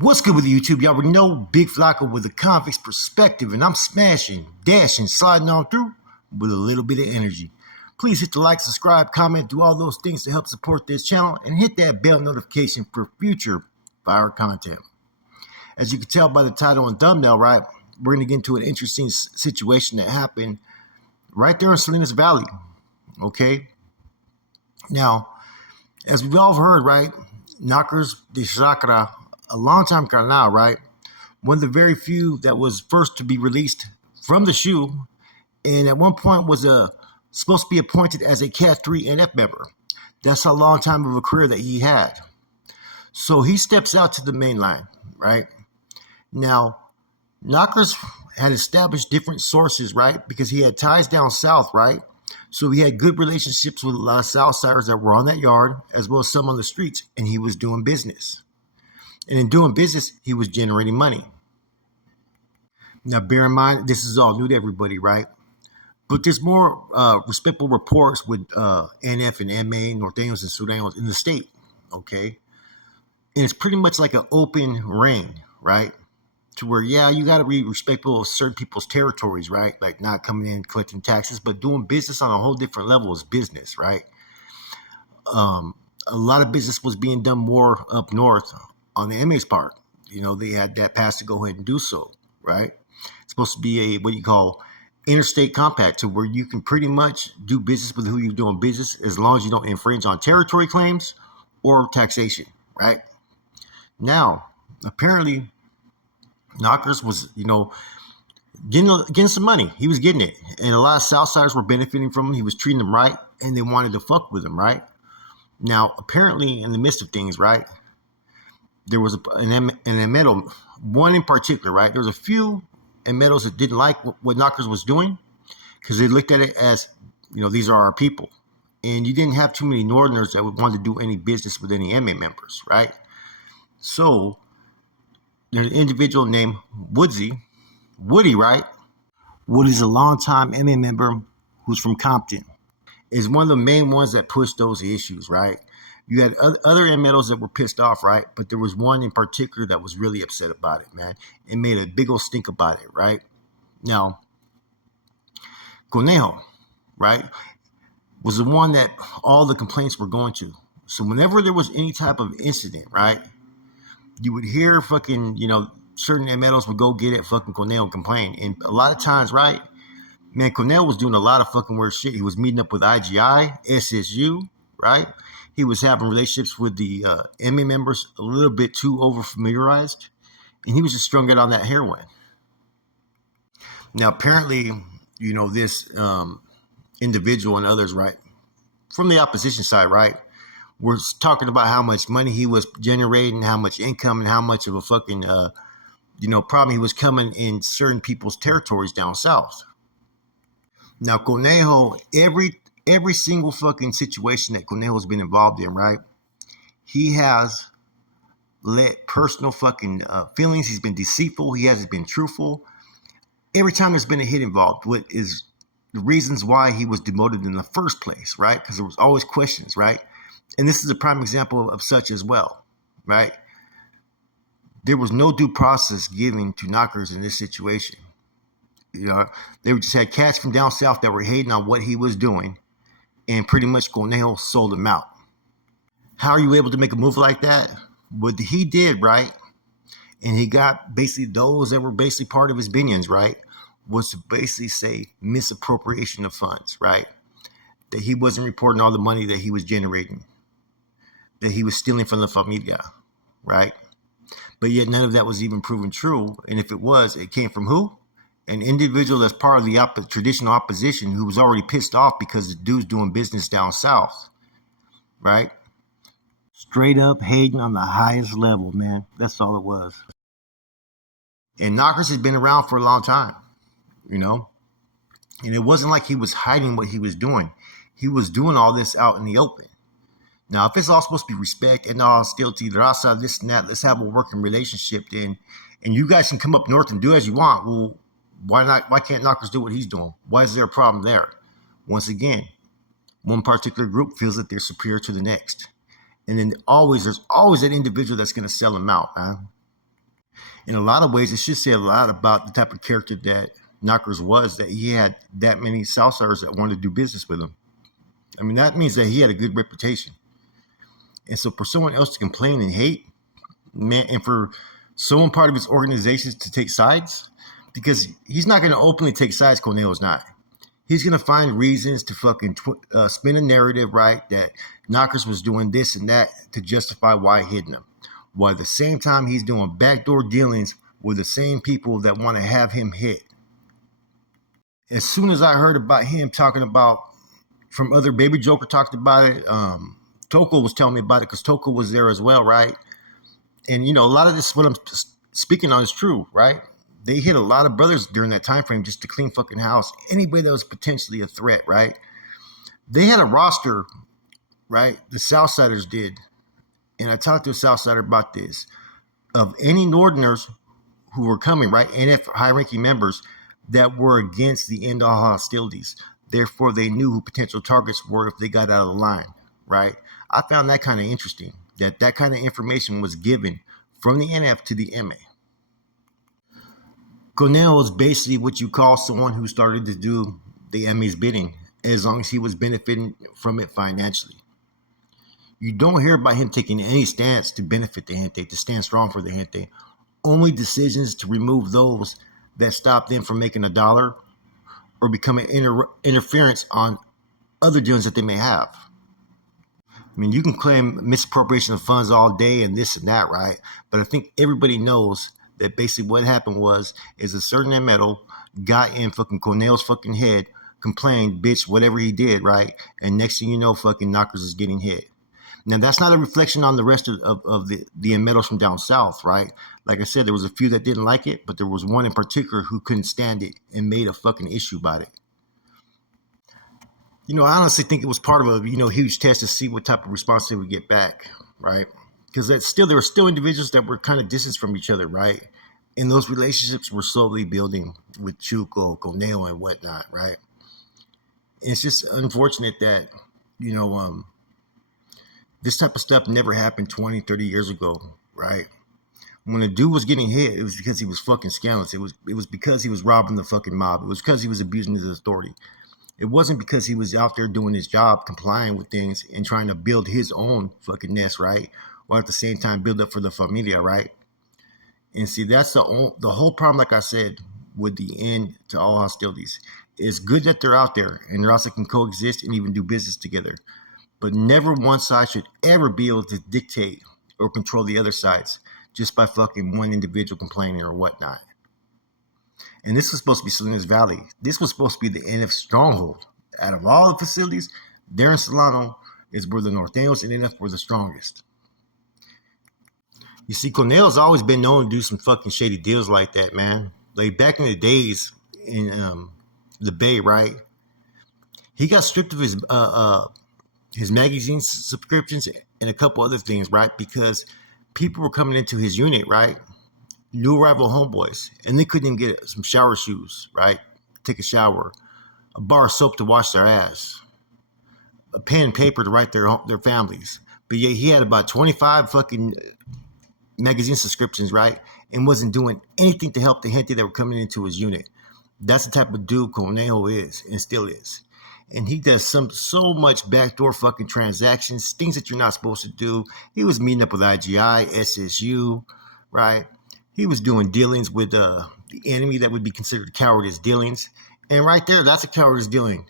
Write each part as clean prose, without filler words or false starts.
What's good with YouTube? Y'all already know Big Flocka with a convict's perspective, and I'm smashing, dashing, sliding on through with a little bit of energy. Please hit the like, subscribe, comment, do all those things to help support this channel, and hit that bell notification for future fire content. As you can tell by the title and thumbnail, right, we're going to get into an interesting situation that happened right there in Salinas Valley, okay? Now, as we've all heard, right, Knockers de Chakra, a long time Cornell, right? One of the very few that was first to be released from the shoe, and at one point was supposed to be appointed as a Cat 3 NF member. That's a long time of a career that he had. So he steps out to the main line, right? Now, Knockers had established different sources, right? Because he had ties down south, right? So he had good relationships with a lot of Southsiders that were on that yard, as well as some on the streets, and he was doing business. And in doing business, he was generating money. Now, bear in mind, this is all new to everybody, right? But there's more respectable reports with NF and MA, Norteños and Sureños in the state, okay? And it's pretty much like an open reign, right? To where, yeah, you got to be respectful of certain people's territories, right? Like not coming in, collecting taxes, but doing business on a whole different level is business, right? A lot of business was being done more up north on the MA's part. You know, they had that pass to go ahead and do so, right? It's supposed to be a, what you call, interstate compact, to where you can pretty much do business with who you're doing business as long as you don't infringe on territory claims or taxation, right? Now, apparently, Knockers was, you know, getting some money. He was getting it. And a lot of Southsiders were benefiting from him. He was treating them right, and they wanted to fuck with him, right? Now, apparently, in the midst of things, right, there was an Emedo, one in particular, right? There was a few Emedos that didn't like what Knockers was doing because they looked at it as, you know, these are our people. And you didn't have too many Northerners that would want to do any business with any MA members, right? So there's an individual named Woodie, right? Woodie's a longtime MA member who's from Compton. Is one of the main ones that pushed those issues, right? You had other inmates that were pissed off, right? But there was one in particular that was really upset about it, man. It made a big old stink about it, right? Now, Conejo, right, was the one that all the complaints were going to. So whenever there was any type of incident, right, you would hear fucking, you know, certain inmates would go get at fucking Cornell and complain. And a lot of times, right, man, Cornell was doing a lot of fucking weird shit. He was meeting up with IGI, SSU, right? He was having relationships with the MA members a little bit too over familiarized. And he was just strung out on that heroin. Now, apparently, you know, this individual and others, right, from the opposition side, right, were talking about how much money he was generating, how much income, and how much of a fucking, you know, problem he was coming in certain people's territories down south. Now, Conejo, every single fucking situation that Conejo's been involved in, right? He has let personal fucking feelings. He's been deceitful. He hasn't been truthful. Every time there's been a hit involved, what is the reasons why he was demoted in the first place, right? Because there was always questions, right? And this is a prime example of such as well, right? There was no due process given to Knockers in this situation. You know, they just had cats from down south that were hating on what he was doing, and pretty much Conejo sold him out. How are you able to make a move like that? What he did, right, and he got basically those that were basically part of his minions, right, was to basically say misappropriation of funds, right? That he wasn't reporting all the money that he was generating, that he was stealing from the familia, right? But yet none of that was even proven true. And if it was, it came from who? An individual that's part of the traditional opposition who was already pissed off because the dude's doing business down south, right? Straight up hating on the highest level, man. That's all it was. And Knockers has been around for a long time, you know? And it wasn't like he was hiding what he was doing. He was doing all this out in the open. Now, if it's all supposed to be respect and all hostility, raza, this and that, let's have a working relationship then. And you guys can come up north and do as you want. Well, why not? Why can't Knockers do what he's doing? Why is there a problem there? Once again, one particular group feels that they're superior to the next. And then there's always that individual that's going to sell them out, man. In a lot of ways, it should say a lot about the type of character that Knockers was, that he had that many Southsiders that wanted to do business with him. I mean, that means that he had a good reputation. And so for someone else to complain and hate, man, and for someone part of his organization to take sides, because he's not going to openly take sides, Conejo's not. He's going to find reasons to fucking spin a narrative, right, that Knockers was doing this and that to justify why hitting him. While at the same time, he's doing backdoor dealings with the same people that want to have him hit. As soon as I heard about him talking about, from other Baby Joker talked about it, Toko was telling me about it because Toko was there as well, right? And, you know, a lot of this, what I'm speaking on is true, right? They hit a lot of brothers during that time frame just to clean fucking house. Anybody that was potentially a threat, right? They had a roster, right? The Southsiders did. And I talked to a Southsider about this. Of any Northerners who were coming, right? NF high-ranking members that were against the end all hostilities. Therefore, they knew who potential targets were if they got out of the line, right? I found that kind of interesting, that kind of information was given from the NF to the MA. Cornell is basically what you call someone who started to do the MA's bidding, as long as he was benefiting from it financially. You don't hear about him taking any stance to benefit the gente, to stand strong for the gente. Only decisions to remove those that stop them from making a dollar or becoming interference on other dealings that they may have. I mean, you can claim misappropriation of funds all day and this and that, right? But I think everybody knows that basically what happened is a certain metal got in fucking Cornell's fucking head, complained, bitch, whatever he did, right? And next thing you know, fucking Knockers is getting hit. Now, that's not a reflection on the rest of the metals from down south, right? Like I said, there was a few that didn't like it, but there was one in particular who couldn't stand it and made a fucking issue about it. You know, I honestly think it was part of a, huge test to see what type of response they would get back, right? Because there were still individuals that were kind of distanced from each other, right? And those relationships were slowly building with Chuco, Conejo, and whatnot, right? And it's just unfortunate that, this type of stuff never happened 20, 30 years ago, right? When a dude was getting hit, it was because he was fucking scandalous. It was because he was robbing the fucking mob. It was because he was abusing his authority. It wasn't because he was out there doing his job, complying with things and trying to build his own fucking nest, right? While at the same time build up for the familia, right? And see, that's the whole problem, like I said, with the end to all hostilities. It's good that they're out there and they also can coexist and even do business together. But never one side should ever be able to dictate or control the other sides just by fucking one individual complaining or whatnot. And this was supposed to be Salinas Valley. This was supposed to be the NF stronghold. Out of all the facilities, there in Solano is where the Norteños and NF were the strongest. You see, Cornell's always been known to do some fucking shady deals like that, man. Like back in the days in the Bay, right? He got stripped of his magazine subscriptions and a couple other things, right? Because people were coming into his unit, right? New arrival homeboys, and they couldn't even get some shower shoes, right? Take a shower, a bar of soap to wash their ass, a pen and paper to write their families. But yet he had about 25 fucking magazine subscriptions, right? And wasn't doing anything to help the gente that were coming into his unit. That's the type of dude Conejo is and still is. And he does so much backdoor fucking transactions, things that you're not supposed to do. He was meeting up with IGI, SSU, right? He was doing dealings with the enemy that would be considered cowardice dealings. And right there, that's a cowardice dealing.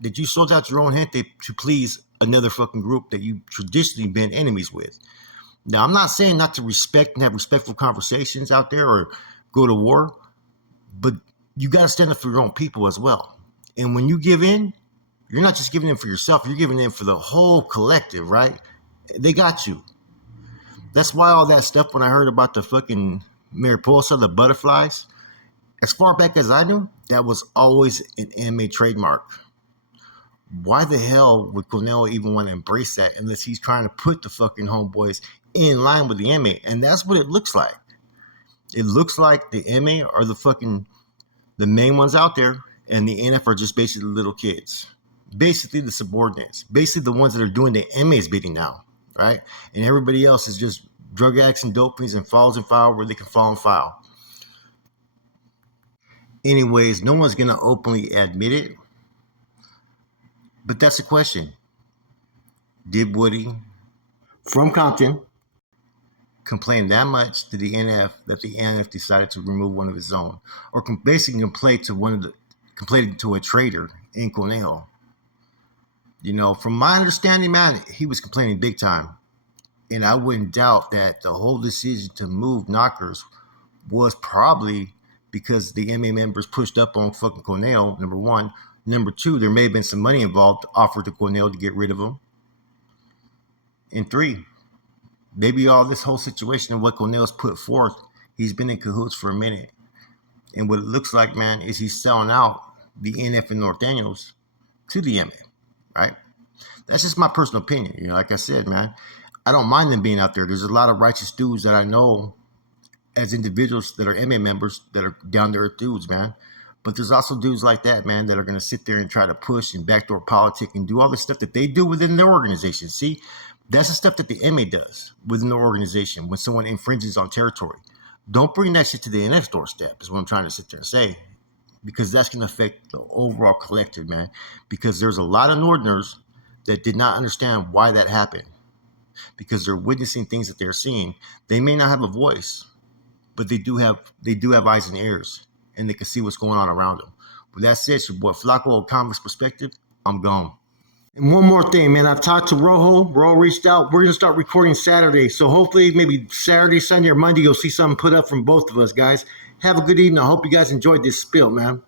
That you sold out your own gente to please another fucking group that you've traditionally been enemies with. Now, I'm not saying not to respect and have respectful conversations out there or go to war, but you got to stand up for your own people as well. And when you give in, you're not just giving in for yourself, you're giving in for the whole collective, right? They got you. That's why all that stuff, when I heard about the fucking Mariposa, the butterflies, as far back as I knew, that was always an anime trademark. Why the hell would Cornell even want to embrace that unless he's trying to put the fucking homeboys in line with the anime? And that's what it looks like. It looks like the anime are the main ones out there, and the NF are just basically little kids. Basically the subordinates. Basically the ones that are doing the MA's bidding now, right? And everybody else is just drug addicts and dope fiends and falls and foul where they can fall and foul. Anyways, no one's gonna openly admit it, but that's the question. Did Woodie from Compton complain that much to the NF that the NF decided to remove one of his own, or basically complained to a trader in Conejo? You know, from my understanding, man, he was complaining big time, and I wouldn't doubt that the whole decision to move knockers was probably because the MA members pushed up on fucking Cornell, number one. Number two, there may have been some money involved offered to Cornell to get rid of him. And three, maybe all this whole situation and what Cornell's put forth, he's been in cahoots for a minute. And what it looks like, man, is he's selling out the NF and North Daniels to the MA, right? That's just my personal opinion. You know, like I said, man, I don't mind them being out there. There's a lot of righteous dudes that I know as individuals that are MA members that are down to earth dudes, man. But there's also dudes like that, man, that are going to sit there and try to push and backdoor politic and do all the stuff that they do within their organization. See, that's the stuff that the MA does within the organization when someone infringes on territory. Don't bring that shit to the NF doorstep is what I'm trying to sit there and say, because that's going to affect the overall collective, man, because there's a lot of Northerners that did not understand why that happened because they're witnessing things that they're seeing. They may not have a voice, but they do have eyes and ears, and they can see what's going on around them. With that said, your boy Flacco of Comics Perspective, I'm gone. And one more thing, man. I've talked to Rojo. Rojo reached out. We're going to start recording Saturday. So hopefully maybe Saturday, Sunday, or Monday, you'll see something put up from both of us, guys. Have a good evening. I hope you guys enjoyed this spill, man.